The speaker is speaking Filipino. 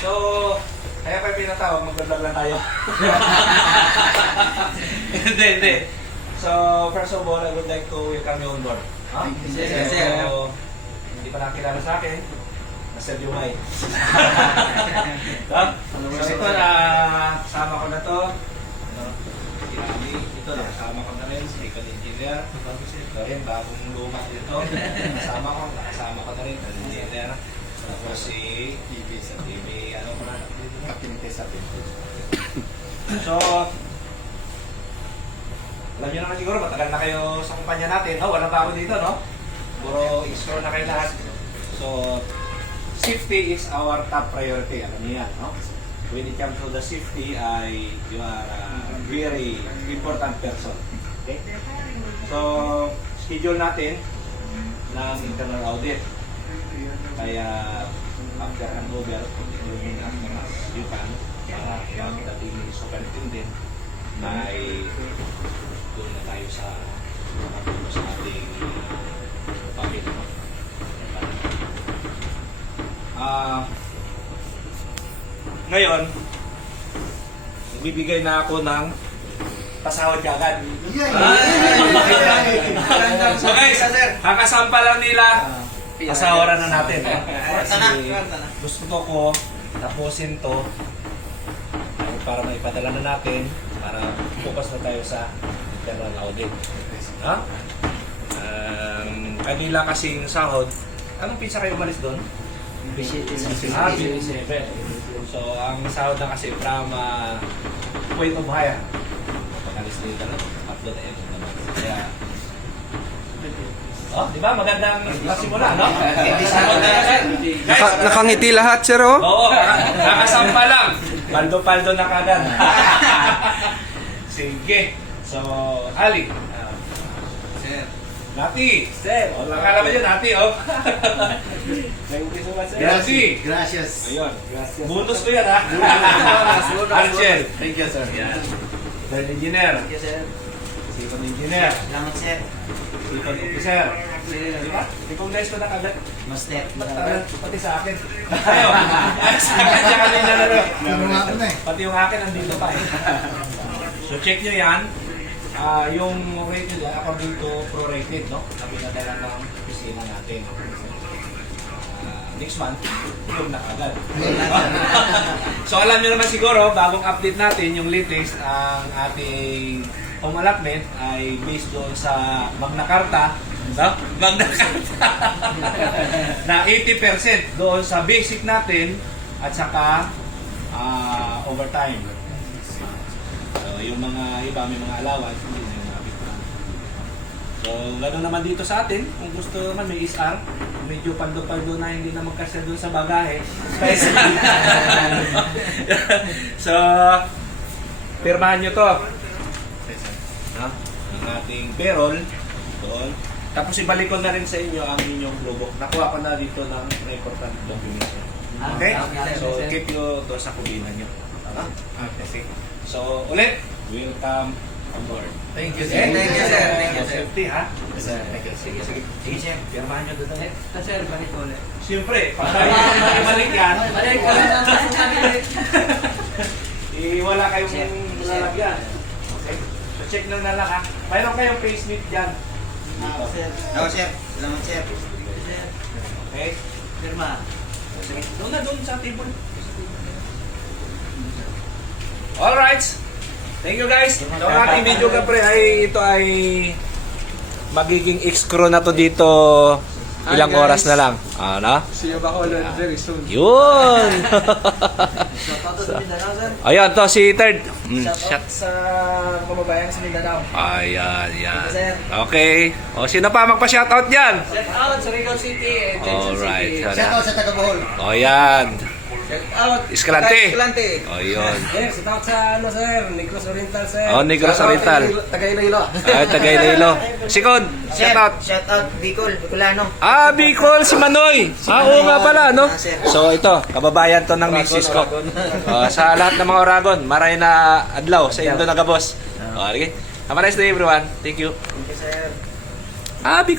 So, kaya pa pinatawag, mag-vlog lang tayo. Hindi. So, first of all, I would like to welcome you on board. Huh? Yes, sir. So, hindi pa nakilala sa akin, Sir Jumay. So, ito na, kasama ko na to. Si Ami, ito na, kasama ko na rin, si Econ Engineer. Ito rin, bagong luma dito. Kasama ko na rin, engineer. Tapos si TV, ano ko na, Captain. So, alam nyo naman siguro, matagal na kayo sa kumpanya natin. No? Wala pa ako dito, no? Puro explore na kayo lahat. So, safety is our top priority. Alam niyo yan, no? When it comes to the safety, you are a very important person. Okay? So, schedule natin ng internal audit. Kaya, after handover, yung as you can, para pagdating ni superintendent, ay doon na tayo sa ating pamilya. Ngayon, bibigay na ako ng pasahod kagad. So guys, kakasamba lang nila, pasahoran na natin. Kasi gusto ko tapusin to para maipadala na natin, para focus na tayo sa internal audit. Ha? Kanila kasing sahod, anong pizza kayo umalis doon? B7. So, ang sahod na kasi from point of hire. Pag-alis dito na, upload na ito naman. Kaya, di ba? Magandang pasimula, no? Nakangiti lahat, sir, oh. Oo, nakasampa lang. Paldo-paldo na kagad. Sige. So, Ali. Sir. Nati. Sir. O, nakala ba yun, Nati, oh? Thank you so much, sir. Nati. Gracias. Ayun. Bonus ko yan, ha? Archel. Thank you, sir. Yan. Third engineer. Thank you, sir. Second engineer. Salamat, sir. Second officer. Di ba? I-congress ko na kagad. Master. Pati sa akin. Ayaw. Sa akin niya kanina na rin. Pati yung akin nandito pa eh. So check nyo yan. Yung rate nila according to prorated, no? Na pinadala ng opisina natin. Next month, tulog na agad. So alam nyo naman siguro, bagong update natin, yung latest, ang ating home allotment ay based doon sa Magna Carta, no? Magna Carta na 80% doon sa basic natin at saka overtime. So yung mga iba may mga allowance, hindi na yung nabit na. So gano'n naman dito sa atin, kung gusto naman may SR, medyo paldo-paldo na hindi na magkasya doon sa bagahe. So, pirmahan nyo to. No? Ang ating payroll doon. Tapos ibalik ko na rin sa inyo ang inyong logbook. Nakuha ko na dito ng important documents. Okay? So, keep you to sa kubinan nyo. Okay. So, ulit, welcome on board. Thank you, sir. Thank you, sir. Thank you, sir. Safety, ha? Yes, sir. Sige, sige. Sige, sir. Pirmahan nyo doon ulit. Sir, balik ko ulit. Siyempre, pag tayo balik yan, Balik ko ulit. wala kayong lalagyan. Okay? So, check lang na lang, ha? Mayroon kayong payslip dyan. Sir. Ako, sir. Salamat, sir. Sir. Okay? Firma. Sige. Doon sa table. Alright. Thank you guys. So, ang ating video ka pre ay ito ay magiging X-Crew na to dito ilang oras na lang. Ano? See you back ulit very soon. Yun! Shoutout sa Mindanao, sir. Ayan to si third. Shoutout sa kababayan sa Mindanao. Ayan, yan. Sir. Okay. O, sino pa magpa-shoutout dyan? Shoutout sa Regal City and Quezon Alright. City. Shoutout sa taga Bohol. O, yan. Shoutout. Escalante. Escalante. O, yun. Yes, shoutout sa sir, Negros Oriental, sir. Oh, Negros Oriental. Taga Iloilo. Ay, taga Iloilo. Sikod, shoutout. Shoutout Bicol, Bicolano. Bicol, si Manoy. Oo nga pala, no? So, ito, kababayan to ng misis ko. Sa lahat ng mga Oragon, maray na adlaw sa Indo Nagabos. Okay. Have a nice day, everyone. Thank you. Thank you, sir. Bicol.